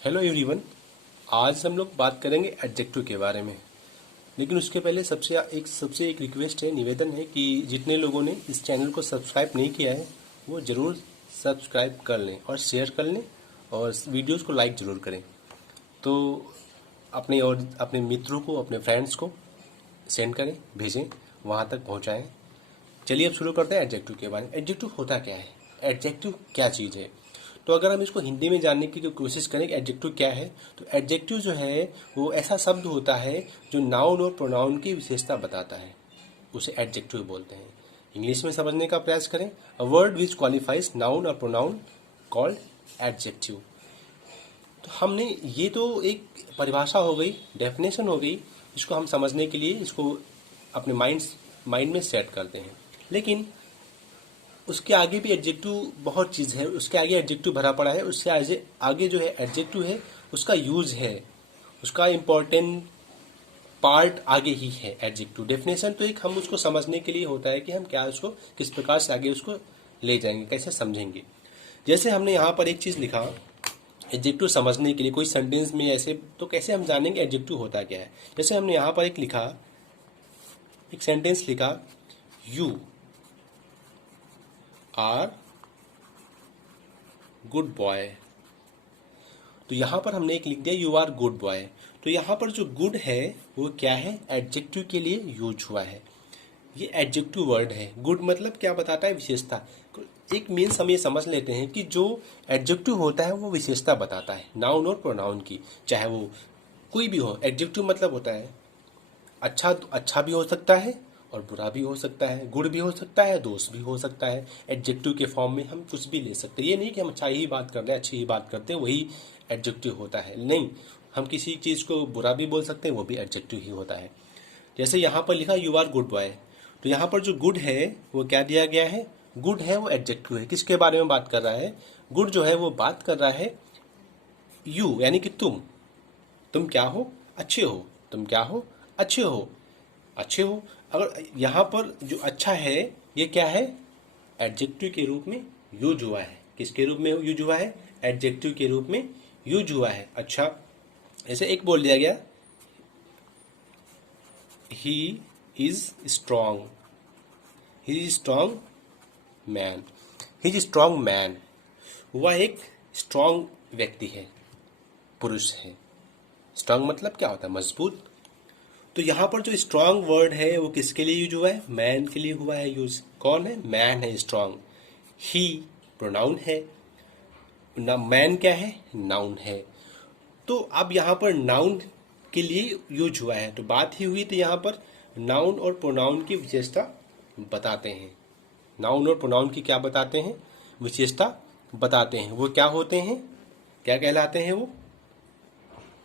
Hello everyone. आज हम लोग बात करेंगे एडजेक्टिव के बारे में। लेकिन उसके पहले सबसे एक रिक्वेस्ट है, निवेदन है कि जितने लोगों ने इस चैनल को सब्सक्राइब नहीं किया है वो ज़रूर सब्सक्राइब कर लें और शेयर कर लें और वीडियोस को लाइक ज़रूर करें। तो अपने मित्रों को, अपने फ्रेंड्स को सेंड करें, भेजें, वहाँ तक पहुँचाएँ। चलिए अब शुरू करते हैं एडजेक्टिव के बारे में। एडजेक्टिव होता क्या है, एडजेक्टिव क्या चीज़ है? तो अगर हम इसको हिंदी में जानने की कोशिश करें कि एडजेक्टिव क्या है, तो एडजेक्टिव जो है वो ऐसा शब्द होता है जो नाउन और प्रोनाउन की विशेषता बताता है, उसे एडजेक्टिव बोलते हैं। इंग्लिश में समझने का प्रयास करें। A word which qualifies noun और प्रोनाउन कॉल्ड एडजेक्टिव। तो हमने ये तो एक परिभाषा हो गई, डेफिनेशन हो गई। इसको हम समझने के लिए इसको अपने माइंड में सेट करते हैं। लेकिन उसके आगे भी एडजेक्टिव बहुत चीज़ है, उसके आगे एडजेक्टिव भरा पड़ा है। उससे आगे जो है एडजेक्टिव है, उसका यूज है, उसका इम्पोर्टेंट पार्ट आगे ही है। एडजेक्टिव डेफिनेशन तो एक हम उसको समझने के लिए होता है कि हम क्या उसको किस प्रकार से आगे उसको ले जाएंगे, कैसे समझेंगे। जैसे हमने यहाँ पर एक चीज़ लिखा एडजेक्टिव समझने के लिए, कोई सेंटेंस में ऐसे तो कैसे हम जानेंगे एडजेक्टिव होता क्या है। जैसे हमने यहाँ पर एक सेंटेंस लिखा, यू आर गुड बॉय। तो यहां पर हमने एक लिख दिया यू आर गुड बॉय। तो यहां पर जो गुड है वो क्या है, एडजेक्टिव के लिए यूज हुआ है। ये एडजेक्टिव वर्ड है। गुड मतलब क्या बताता है, विशेषता। एक मीन्स हम ये समझ लेते हैं कि जो एडजेक्टिव होता है वो विशेषता बताता है नाउन और प्रोनाउन की, चाहे वो कोई भी हो। एडजेक्टिव मतलब होता है अच्छा भी हो सकता है और बुरा भी हो सकता है, गुड भी हो सकता है, दोष भी हो सकता है। एडजेक्टिव के फॉर्म में हम कुछ भी ले सकते हैं। ये नहीं कि हम अच्छा ही बात कर रहे हैं, अच्छी ही बात करते हैं, वही एडजेक्टिव होता है। नहीं, हम किसी चीज़ को बुरा भी बोल सकते हैं, वो भी एडजेक्टिव ही होता है। जैसे यहाँ पर लिखा यू आर गुड बॉय। तो यहाँ पर जो गुड है वो क्या दिया गया है, गुड है वो एडजेक्टिव है। किसके बारे में बात कर रहा है? गुड जो है वो बात कर रहा है यू, यानी कि तुम क्या हो, अच्छे हो। तुम क्या हो, अच्छे हो, अच्छे हो। अगर यहाँ पर जो अच्छा है ये क्या है, एडजेक्टिव के रूप में यूज हुआ है। किसके रूप में यूज हुआ है, एडजेक्टिव के रूप में यूज हुआ है। अच्छा, ऐसे एक बोल दिया गया, he is strong, he is strong man, he is strong man. वह एक स्ट्रांग व्यक्ति है, पुरुष है। स्ट्रांग मतलब क्या होता है, मजबूत। तो यहाँ पर जो स्ट्रांग वर्ड है वो किसके लिए यूज हुआ है, मैन के लिए हुआ है यूज। कौन है, मैन है स्ट्रांग। ही प्रोनाउन है, ना मैन क्या है, नाउन है। तो अब यहाँ पर नाउन के लिए यूज हुआ है, तो बात ही हुई। तो यहाँ पर नाउन और प्रोनाउन की विशेषता बताते हैं। नाउन और प्रोनाउन की क्या बताते हैं, विशेषता बताते हैं। वो क्या होते हैं, क्या कहलाते हैं, वो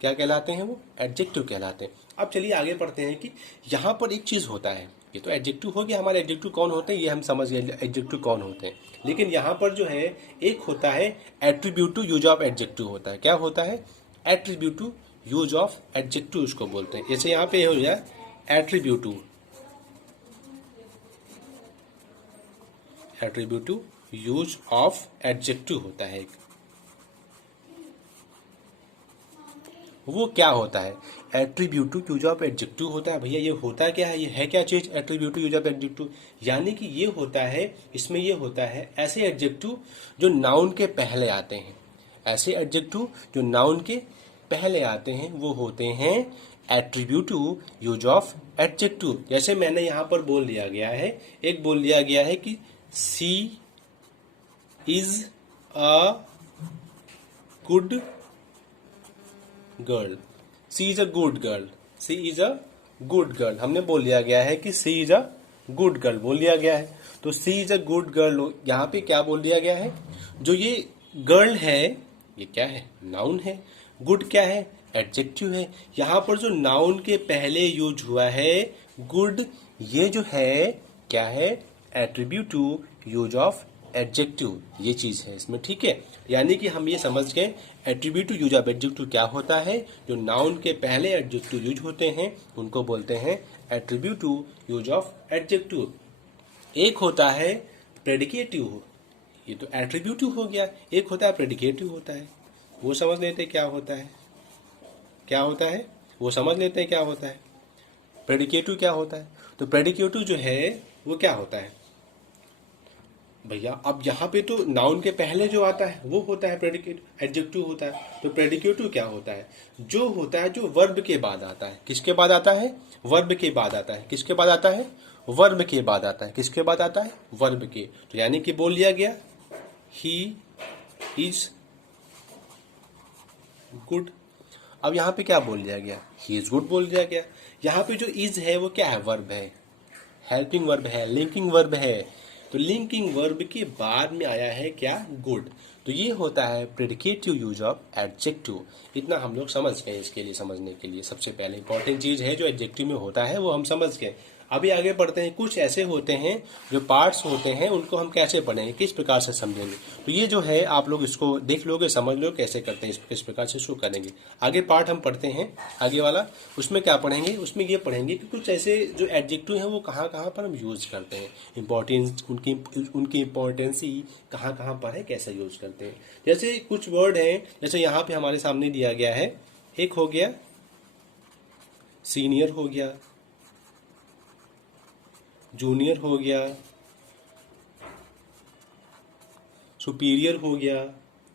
क्या कहलाते हैं, वो एडजेक्टिव कहलाते हैं। अब चलिए आगे बढ़ते हैं कि यहाँ पर एक चीज़ होता है। ये तो एडजेक्टिव हो गया, हमारे एडजेक्टिव कौन होते हैं ये हम समझ गए, एडजेक्टिव कौन होते हैं। लेकिन यहाँ पर जो है एक होता है एट्रीब्यूटिव यूज ऑफ एडजेक्टिव होता है। क्या होता है, एट्रीब्यूटिव यूज ऑफ एडजेक्टिव उसको बोलते हैं। जैसे यहाँ पे हो जाए attributive, attributive use of adjective होता है एक। वो क्या होता है, एट्रीब्यूटिव यूज ऑफ एडजेक्टिव होता है। भैया ये होता क्या है, ये है क्या चीज एट्रीब्यूटिव यूज ऑफ एडजेक्टिव? यानी कि ये होता है, इसमें ये होता है ऐसे एडजेक्टिव जो नाउन के पहले आते हैं। ऐसे एडजेक्टिव जो नाउन के पहले आते हैं वो होते हैं एट्रीब्यूटिव यूज ऑफ एडजेक्टिव। जैसे मैंने यहाँ पर बोल दिया गया है, एक बोल दिया गया है कि she is a good girl, she is a good girl, she is a good girl. हमने बोल दिया गया है कि she is a good girl बोल दिया गया है। तो she is a good girl, यहाँ पे क्या बोल दिया गया है, जो ये गर्ल है ये क्या है, नाउन है। गुड क्या है, एडजेक्टिव है। यहाँ पर जो नाउन के पहले यूज हुआ है गुड, ये जो है क्या है, एट्रीब्यूटिव यूज ऑफ एडजेक्टिव, ये चीज है इसमें। ठीक है, यानी कि हम ये समझ गए एट्रीब्यूटिव यूज ऑफ एडजेक्टिव क्या होता है। जो नाउन के पहले एडजेक्टिव यूज होते हैं उनको बोलते हैं एट्रीब्यूटिव यूज ऑफ एडजेक्टिव। एक होता है प्रेडिकेटिव, ये तो एट्रीब्यूटिव हो गया। एक होता है प्रेडिकेटिव होता है। वो समझ लेते हैं क्या होता है, क्या होता है वो समझ लेते हैं क्या होता है। प्रेडिकेटिव क्या होता है? तो प्रेडिकेटिव जो है वो क्या होता है भैया? अब यहाँ पे तो नाउन के पहले जो आता है वो होता है प्रेडिकेट, एडजेक्टिव होता है। तो प्रेडिकेटिव क्या होता है? जो होता है जो वर्ब के बाद आता है। किसके बाद आता है? वर्ब के बाद आता है। किसके बाद आता है? वर्ब के बाद आता है। किसके बाद आता है? वर्ब के। तो यानी कि बोल लिया गया ही इज गुड। अब यहाँ पे क्या बोल दिया गया? ही इज गुड बोल दिया गया। यहाँ पे जो इज है वो क्या है? वर्ब है, हेल्पिंग वर्ब है, लिंकिंग वर्ब है। तो लिंकिंग वर्ब के बाद में आया है क्या? गुड। तो ये होता है प्रेडिकेटिव यूज ऑफ एडजेक्टिव। इतना हम लोग समझ गए। इसके लिए समझने के लिए सबसे पहले इंपॉर्टेंट चीज है जो एडजेक्टिव में होता है वो हम समझ गए। अभी आगे बढ़ते हैं। कुछ ऐसे होते हैं जो पार्ट्स होते हैं, उनको हम कैसे पढ़ेंगे, किस प्रकार से समझेंगे। तो ये जो है आप लोग इसको देख लोगे, समझ लो कैसे करते हैं, किस प्रकार से शुरू करेंगे। आगे पार्ट हम पढ़ते हैं आगे वाला। उसमें क्या पढ़ेंगे? उसमें ये पढ़ेंगे कि कुछ ऐसे जो एडजेक्टिव हैं वो कहाँ कहाँ पर हम यूज करते हैं, इंपॉर्टेंस उनकी इंपॉर्टेंसी कहाँ कहाँ पर है, कैसे यूज करते हैं। जैसे कुछ वर्ड हैं, जैसे यहाँ पे हमारे सामने दिया गया है। एक हो गया सीनियर, हो गया जूनियर, हो गया सुपीरियर, हो गया।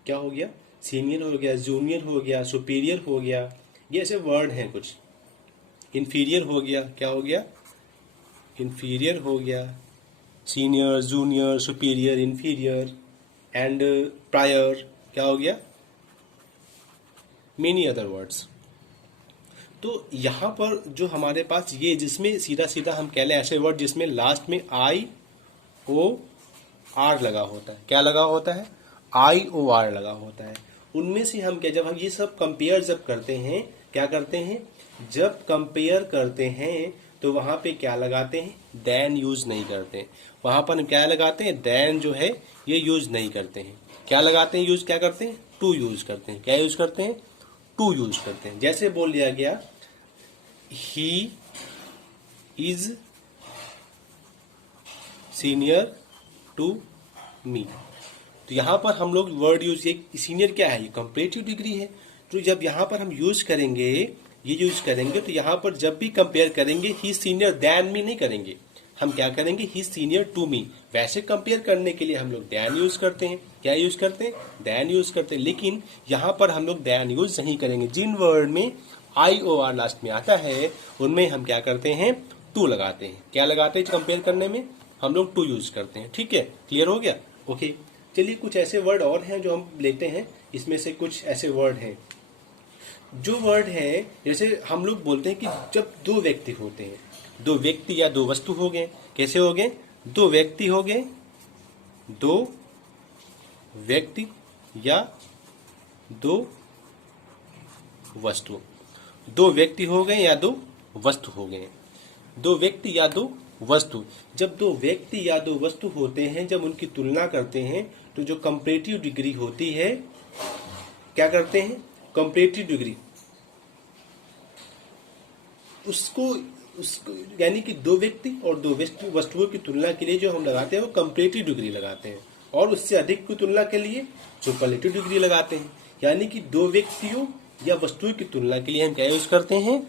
क्या हो गया? सीनियर हो गया, जूनियर हो गया, सुपीरियर हो गया। ये ऐसे वर्ड हैं कुछ। इन्फीरियर हो गया। क्या हो गया? इन्फीरियर हो गया। Senior, junior, superior, inferior and prior. क्या हो गया? Many other words. तो यहाँ पर जो हमारे पास ये, जिसमें सीधा सीधा हम कह लें ऐसे वर्ड जिसमें लास्ट में आई ओ आर लगा होता है। क्या लगा होता है? आई ओ आर लगा होता है। उनमें से हम क्या, जब हम ये सब कंपेयर जब करते हैं, क्या करते हैं? जब कंपेयर करते हैं तो वहां पे क्या लगाते हैं? देन यूज नहीं करते। वहां पर हम क्या लगाते हैं? देन जो है ये यूज नहीं करते हैं। क्या लगाते हैं? यूज क्या करते हैं? टू यूज करते हैं। क्या यूज करते हैं? टू यूज करते हैं। जैसे बोल दिया गया he is senior to me. तो यहां पर हम लोग वर्ड यूज, ये सीनियर क्या है? ये कंपेरेटिव डिग्री है। तो जब यहां पर हम यूज करेंगे, ये यूज करेंगे, तो यहां पर जब भी कंपेयर करेंगे ही सीनियर देन मी नहीं करेंगे। हम क्या करेंगे? ही सीनियर टू मी। वैसे कंपेयर करने के लिए हम लोग देन यूज करते हैं। क्या यूज करते हैं? देन यूज करते हैं। लेकिन यहां पर हम लोग देन यूज नहीं करेंगे। जिन वर्ड में आई ओ आर लास्ट में आता है उनमें हम क्या करते हैं? टू लगाते हैं। क्या लगाते हैं? कंपेयर करने में हम लोग टू यूज करते हैं। ठीक है, क्लियर हो गया? ओके, चलिए कुछ ऐसे वर्ड और हैं जो हम लेते हैं। इसमें से कुछ ऐसे वर्ड हैं, जो वर्ड है जैसे हम लोग बोलते हैं कि जब दो व्यक्ति होते हैं, दो व्यक्ति या दो वस्तु हो गए। कैसे हो गए? दो व्यक्ति हो गए, दो व्यक्ति या दो वस्तु। दो व्यक्ति हो गए या दो वस्तु हो गए। दो व्यक्ति या दो वस्तु। जब दो व्यक्ति या दो वस्तु होते हैं, जब उनकी तुलना करते हैं तो जो कंपैरेटिव डिग्री होती है, क्या करते हैं? कंपैरेटिव डिग्री उसको यानी कि दो व्यक्ति और दो वस्तुओं की तुलना के लिए जो हम लगाते हैं वो कंपैरेटिव डिग्री लगाते हैं, और उससे अधिक की तुलना के लिए सुपरलेटिव डिग्री लगाते हैं। यानी कि दो व्यक्तियों या वस्तुओं की तुलना के लिए हम क्या यूज करते हैं?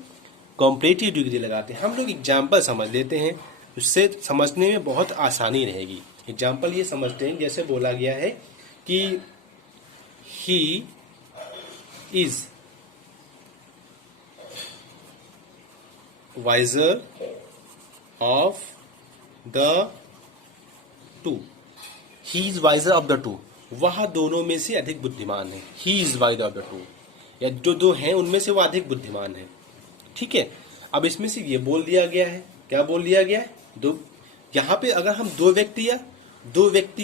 कंपैरेटिव डिग्री लगाते हैं। हम लोग एग्जाम्पल समझ लेते हैं, उससे समझने में बहुत आसानी रहेगी। एग्जाम्पल ये समझते हैं, जैसे बोला गया है कि he is wiser of the two। He is wiser of the two. वह दोनों में से अधिक बुद्धिमान है। He is wiser of the two, या जो दो हैं उनमें से वह अधिक बुद्धिमान है। ठीक है, अब इसमें से ये बोल दिया गया है, क्या बोल दिया गया है? दो, यहाँ पे अगर हम दो व्यक्ति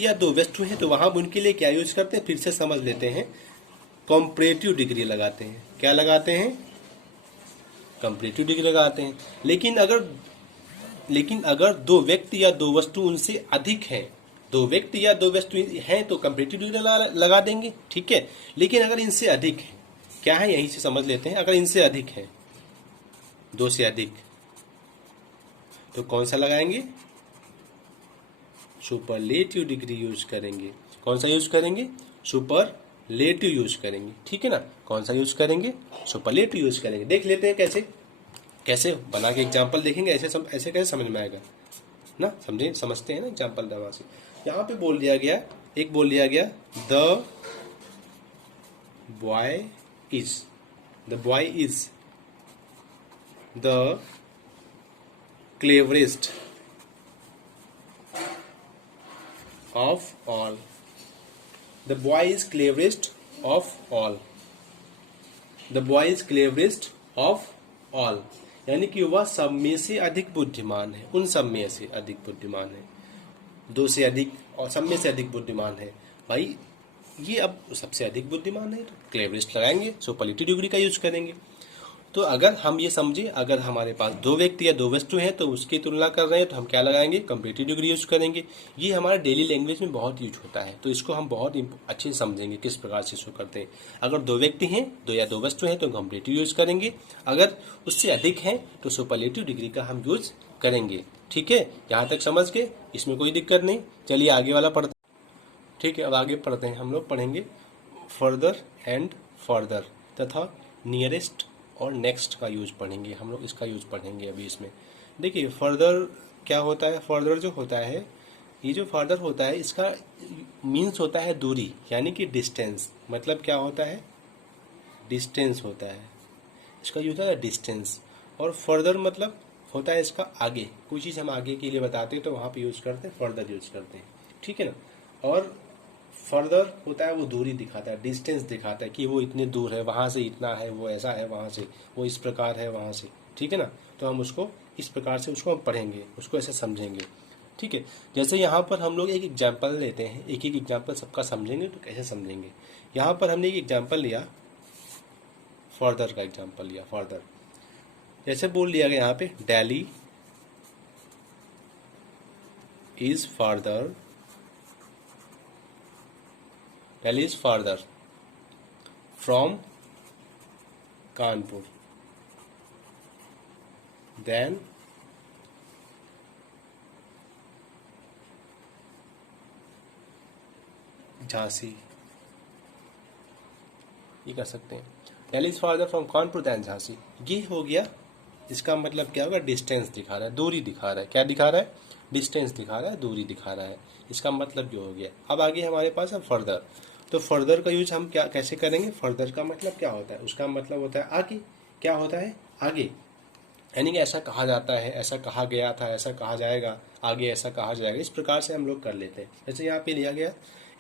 या दो वस्तु हैं तो वहां उनके लिए क्या यूज करते हैं? फिर से समझ लेते हैं, कंपैरेटिव डिग्री लगाते हैं। क्या लगाते हैं? कंपैरेटिव डिग्री लगाते हैं। लेकिन अगर दो व्यक्ति या दो वस्तु उनसे अधिक हैं, दो व्यक्ति या दो वस्तु हैं तो कंपैरेटिव डिग्री लगा देंगे। ठीक है, लेकिन अगर इनसे अधिक है, क्या है यहीं से समझ लेते हैं। अगर इनसे अधिक है, दो से अधिक, तो कौन सा लगाएंगे? सुपरलेटिव डिग्री यूज करेंगे। कौन सा यूज करेंगे? सुपरलेटिव सुपरलेटिव यूज करेंगे, ठीक है ना। कौन सा यूज करेंगे? सुपरलेटिव यूज करेंगे। देख लेते हैं कैसे कैसे बना के एग्जाम्पल देखेंगे, ऐसे कैसे समझ में आएगा ना। समझते हैं ना एग्जाम्पल दवा से। यहाँ पे बोल दिया गया, एक बोल दिया गया the boy is, the boy is the cleverest of all, the boy is cleverest of all, the boy is cleverest of all, यानी कि वह सब में से अधिक बुद्धिमान है, उन सब में से अधिक बुद्धिमान है, दो से अधिक और सब में से अधिक बुद्धिमान है। भाई ये अब सबसे अधिक बुद्धिमान है तो क्लेवरेस्ट लगाएंगे, सुपरलेटिव डिग्री का यूज करेंगे। तो अगर हम ये समझे, अगर हमारे पास दो व्यक्ति या दो वस्तु हैं तो उसकी तुलना कर रहे हैं तो हम क्या लगाएंगे? कंपैरेटिव डिग्री यूज करेंगे। ये हमारे डेली लैंग्वेज में बहुत यूज होता है, तो इसको हम बहुत अच्छे से समझेंगे किस प्रकार से इसको करते हैं। अगर दो व्यक्ति हैं, दो या दो वस्तु हैं तो कंपैरेटिव यूज करेंगे, अगर उससे अधिक हैं तो सुपरलेटिव डिग्री का हम यूज करेंगे। ठीक है, यहाँ तक समझ गए, इसमें कोई दिक्कत नहीं। चलिए आगे वाला पढ़ते हैं। ठीक है, अब आगे पढ़ते हैं। हम लोग पढ़ेंगे फर्दर एंड फर्दर तथा नियरेस्ट और नेक्स्ट का यूज पढ़ेंगे हम लोग, इसका यूज पढ़ेंगे अभी इसमें। देखिए फर्दर क्या होता है? फर्दर जो होता है, ये जो फर्दर होता है इसका मीन्स होता है दूरी, यानी कि डिस्टेंस। मतलब क्या होता है? डिस्टेंस होता है, इसका यूज होता है डिस्टेंस। और फर्दर मतलब होता है इसका आगे, कोई चीज़ हम आगे के लिए बताते हैं तो वहाँ पे यूज करते हैं, फर्दर यूज करते हैं, ठीक है ना। और फर्दर होता है वो दूरी दिखाता है, डिस्टेंस दिखाता है कि वो इतने दूर है, वहाँ से इतना है, वो ऐसा है, वहाँ से वो इस प्रकार है, वहाँ से, ठीक है ना। तो हम उसको इस प्रकार से उसको हम पढ़ेंगे, उसको ऐसे समझेंगे, ठीक है। जैसे यहाँ पर हम लोग एक एग्जाम्पल लेते हैं, एक एक एग्जाम्पल सबका समझेंगे तो कैसे समझेंगे। यहाँ पर हमने एक एग्जाम्पल लिया, फर्दर का एग्जाम्पल लिया। फर्दर जैसे बोल दिया गया यहाँ पे, Delhi is further, Delhi is farther from Kanpur than Jhansi. ये कर सकते हैं, Delhi is farther from Kanpur than Jhansi. ये हो गया, इसका मतलब क्या होगा? डिस्टेंस दिखा रहा है, दूरी दिखा रहा है। क्या दिखा रहा है? डिस्टेंस दिखा रहा है, दूरी दिखा रहा है। इसका मतलब जो हो गया। अब आगे हमारे पास है फर्दर। तो फर्दर का यूज हम क्या कैसे करेंगे? फर्दर का मतलब क्या होता है? उसका मतलब होता है आगे। क्या होता है? आगे, यानी कि ऐसा कहा जाता है, ऐसा कहा गया था, ऐसा कहा जाएगा, आगे ऐसा कहा जाएगा। इस प्रकार से हम लोग कर लेते हैं। जैसे यहाँ पे लिया गया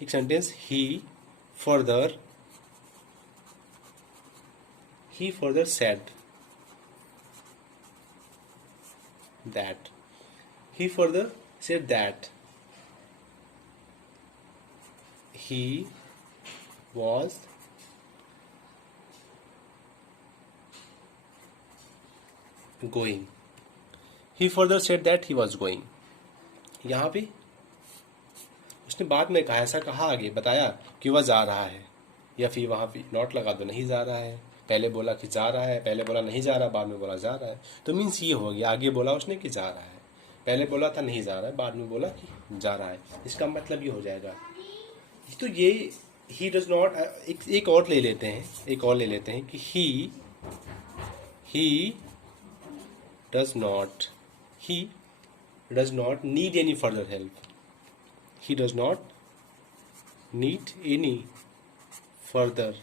एक sentence, he further said that, he further said that he was going, he further said that he was going। यहाँ पे उसने बाद में कहा, ऐसा कहा, आगे बताया कि वह जा रहा है, या फिर वहाँ पे नॉट लगा दो, नहीं जा रहा है। पहले बोला कि जा रहा है, पहले बोला नहीं जा रहा, बाद में बोला जा रहा है। तो मीन्स ये हो गया, आगे बोला उसने कि जा रहा है, पहले बोला था नहीं जा रहा है, बाद में बोला कि जा रहा है। इसका मतलब ये हो जाएगा। तो ये ही डज नॉट, एक और ले लेते हैं, एक और ले लेते हैं कि he does not need any further help, he does not need any further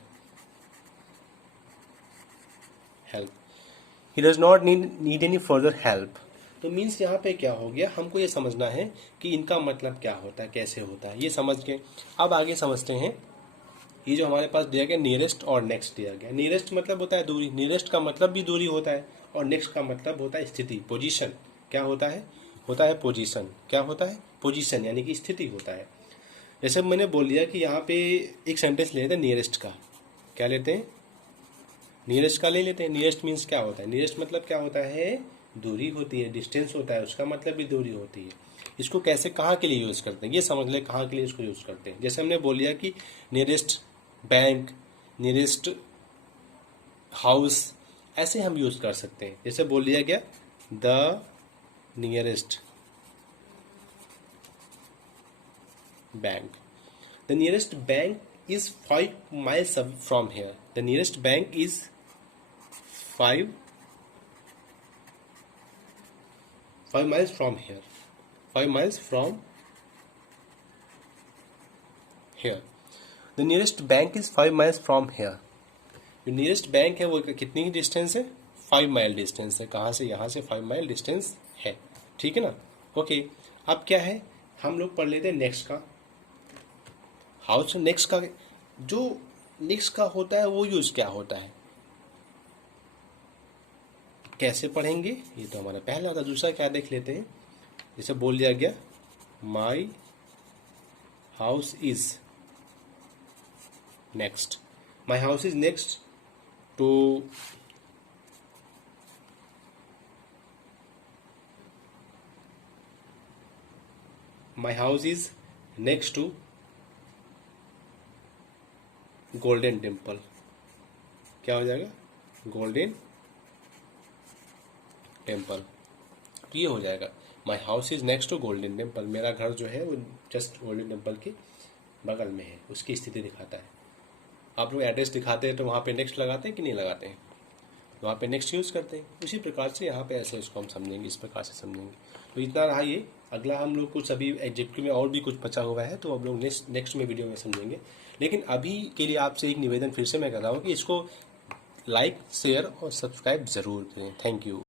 help, he does not need any further help। तो मीन्स यहाँ पे क्या हो गया, हमको ये समझना है कि इनका मतलब क्या होता है, कैसे होता है, ये समझ के अब आगे समझते हैं। ये जो हमारे पास दिया गया नियरेस्ट और नेक्स्ट दिया गया। नियरेस्ट मतलब होता है दूरी, नियरेस्ट का मतलब भी दूरी होता है, और नेक्स्ट का मतलब होता है स्थिति, पोजीशन। क्या होता है? होता है पोजीशन। क्या होता है? पोजीशन, यानी कि स्थिति होता है। जैसे मैंने बोल दिया कि यहाँ पे एक सेंटेंस ले लेते हैं नियरेस्ट का। क्या लेते हैं? नियरेस्ट का ले लेते हैं। नियरेस्ट मीन्स क्या होता है? नियरेस्ट मतलब क्या होता है? दूरी होती है, डिस्टेंस होता है, उसका मतलब भी दूरी होती है। इसको कैसे, कहाँ के लिए यूज़ करते हैं, ये समझ ले, कहाँ के लिए इसको यूज़ करते हैं। जैसे हमने बोल दिया कि नियरेस्ट बैंक, नियरेस्ट हाउस, ऐसे हम यूज़ कर सकते हैं। जैसे बोल दिया गया the nearest bank, the nearest bank is 5 miles from here. The nearest bank is 5 miles from here. 5 miles from here. The nearest bank is 5 miles from here. जो nearest bank है वो कितनी की डिस्टेंस है? 5 माइल डिस्टेंस है. कहाँ से? यहाँ से 5 माइल डिस्टेंस है. ठीक है ना? ओके. अब क्या है, हम लोग पढ़ लेते हैं नेक्स्ट का. हाउस नेक्स्ट का जो नेक्स्ट का होता है वो यूज क्या होता है, कैसे पढ़ेंगे, ये तो हमारा पहला था. दूसरा क्या देख लेते हैं. जैसे बोल दिया गया my house is next. My house is next to my house is next to Golden Temple. क्या हो जाएगा? Golden Temple. तो ये हो जाएगा my house is next to Golden Temple. मेरा घर जो है वो जस्ट गोल्डन टेम्पल के बगल में है, उसकी स्थिति दिखाता है. आप लोग एड्रेस दिखाते हैं तो वहाँ पे नेक्स्ट लगाते हैं कि नहीं लगाते हैं? वहाँ पे नेक्स्ट यूज़ करते हैं. उसी प्रकार से यहाँ पे ऐसे इसको हम समझेंगे, इस प्रकार से समझेंगे. तो इतना रहा ये. अगला हम लोग कुछ अभी एडजेक्टिव में और भी कुछ बचा हुआ है तो हम लोग नेक्स्ट में वीडियो में समझेंगे. लेकिन अभी के लिए आपसे एक निवेदन फिर से मैं कर रहा हूँ कि इसको लाइक, शेयर और सब्सक्राइब ज़रूर करें. Thank you.